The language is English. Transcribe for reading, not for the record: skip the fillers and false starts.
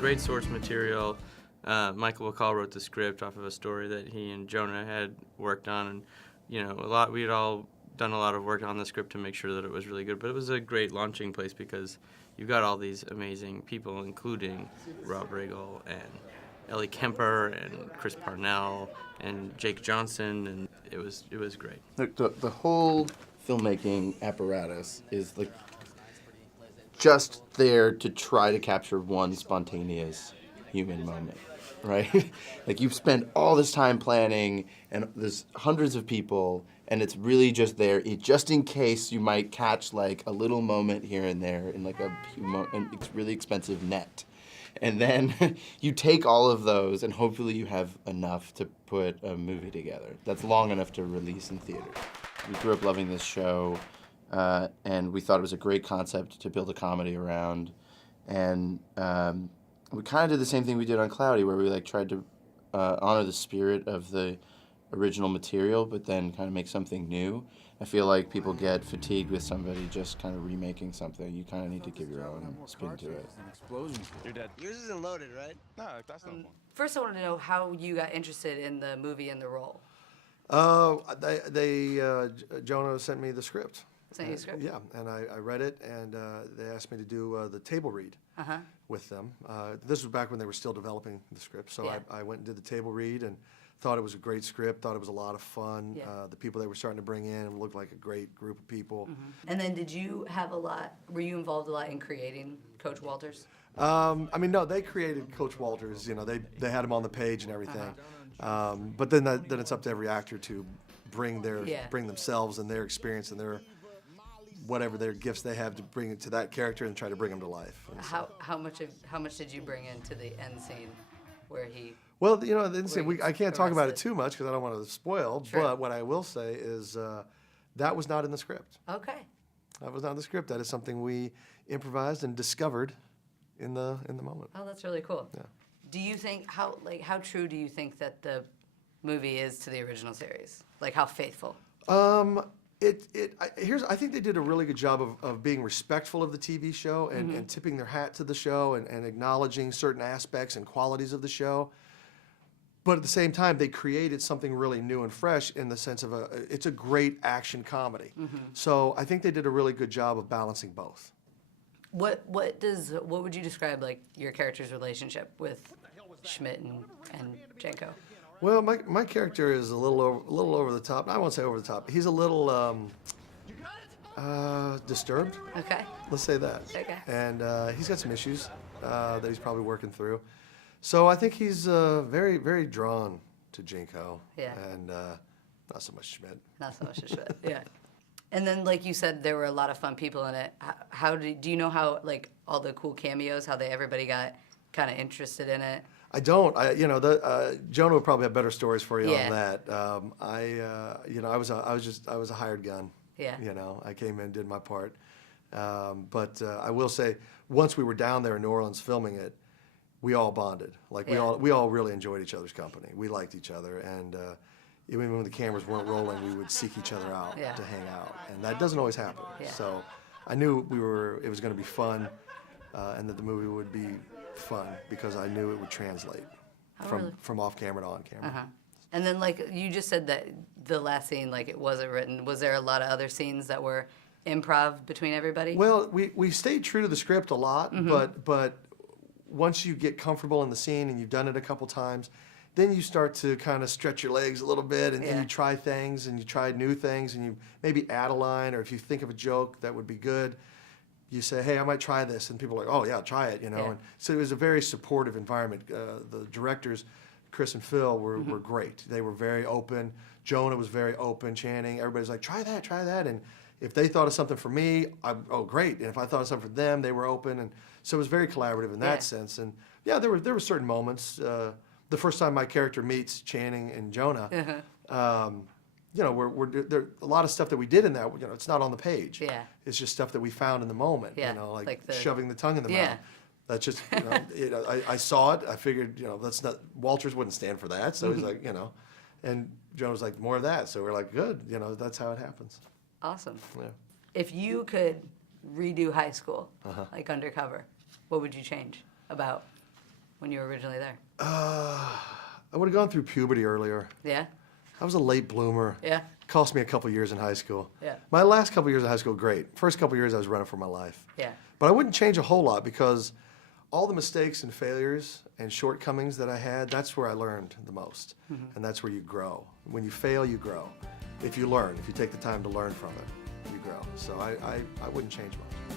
great source material. Michael McCall wrote the script off of a story that he and Jonah had worked on, and we had all done a lot of work on the script to make sure that it was really good. But it was a great launching place because you've got all these amazing people, including Rob Riggle and Ellie Kemper and Chris Parnell and Jake Johnson, and it was great. The whole filmmaking apparatus is like just there to try to capture one spontaneous human moment, right? Like you've spent all this time planning, and there's hundreds of people, and it's really just there, just in case you might catch like a little moment here and there in like a really expensive net. And then you take all of those, and hopefully you have enough to put a movie together that's long enough to release in theaters. We grew up loving this show, and we thought it was a great concept to build a comedy around. And we kind of did the same thing we did on Cloudy, where we like tried to honor the spirit of the original material, but then kind of make something new. I feel like people get fatigued with somebody just kind of remaking something. You kind of need to give your own spin to it. You're dead. Yours isn't loaded, right? No, that's not one. First, I want to know how you got interested in the movie and the role. Jonah sent me the script. Sent you the script? Yeah, and I read it, and they asked me to do the table read with them. This was back when they were still developing the script, so Yeah. I went and did the table read and thought it was a great script, thought it was a lot of fun. Yeah. The people they were starting to bring in looked like a great group of people. And then were you involved a lot in creating Coach Walters? No, they created Coach Walters. They had him on the page and everything. But then it's up to every actor to bring themselves and their experience and their whatever their gifts they have to bring it to that character and try to bring them to life. And How much did you bring into the end scene where he? Well, I can't talk about it arrested. too much because I don't want to spoil. Sure. But what I will say is that was not in the script. Okay. That was not in the script. That is something we improvised and discovered in the moment. Oh, that's really cool. Yeah. Do you think how true do you think that the movie is to the original series? Like how faithful? I think they did a really good job of being respectful of the TV show and tipping their hat to the show and acknowledging certain aspects and qualities of the show. But at the same time, they created something really new and fresh in the sense of it's a great action comedy. So I think they did a really good job of balancing both. What would you describe like your character's relationship with Schmidt and Janko? Well, my character is a little over the top. I won't say over the top. He's a little disturbed. Okay. Let's say that. Okay. And he's got some issues that he's probably working through. So I think he's very, very drawn to Jinko. Yeah. And not so much Schmidt. Not so much as Schmidt. Yeah. And then, like you said, there were a lot of fun people in it. Do you know how like all the cool cameos, how everybody got kind of interested in it? I don't. Jonah would probably have better stories for you Yeah. on that. I was a hired gun. Yeah. I came in, did my part. But I will say, once we were down there in New Orleans filming it, we all bonded. Like Yeah. we all really enjoyed each other's company. We liked each other, and even when the cameras weren't rolling, we would seek each other out Yeah. to hang out, and that doesn't always happen. Yeah. So I knew it was going to be fun, and that the movie would be fun because I knew it would translate from off camera to on camera. And then, like you just said that the last scene, like it wasn't written. Was there a lot of other scenes that were improv between everybody? Well, we stayed true to the script a lot, but once you get comfortable in the scene and you've done it a couple times, then you start to kind of stretch your legs a little bit and you try things and you try new things and you maybe add a line, or if you think of a joke that would be good, you say, hey, I might try this, and people are like, oh yeah, try it, Yeah. And so it was a very supportive environment. The directors, Chris and Phil, were great. They were very open. Jonah was very open, Channing. Everybody's like, try that. And if they thought of something for me, great. And if I thought of something for them, they were open. And so it was very collaborative in that sense. And yeah, there were certain moments. The first time my character meets Channing and Jonah, there a lot of stuff that we did in that. It's not on the page. Yeah. It's just stuff that we found in the moment. Yeah, Like like the- shoving the tongue in the Yeah. mouth. That's just, I saw it. I figured, that's not, Walters wouldn't stand for that. So he's like, and Jonah was like, more of that. So we're like, good. That's how it happens. Awesome. Yeah. If you could redo high school, like undercover, what would you change about when you were originally there? I would have gone through puberty earlier. Yeah? I was a late bloomer. Yeah? Cost me a couple years in high school. Yeah. My last couple years of high school, great. First couple years, I was running for my life. Yeah. But I wouldn't change a whole lot because all the mistakes and failures and shortcomings that I had, that's where I learned the most. And that's where you grow. When you fail, you grow. If you learn, if you take the time to learn from it, you grow. So I wouldn't change much.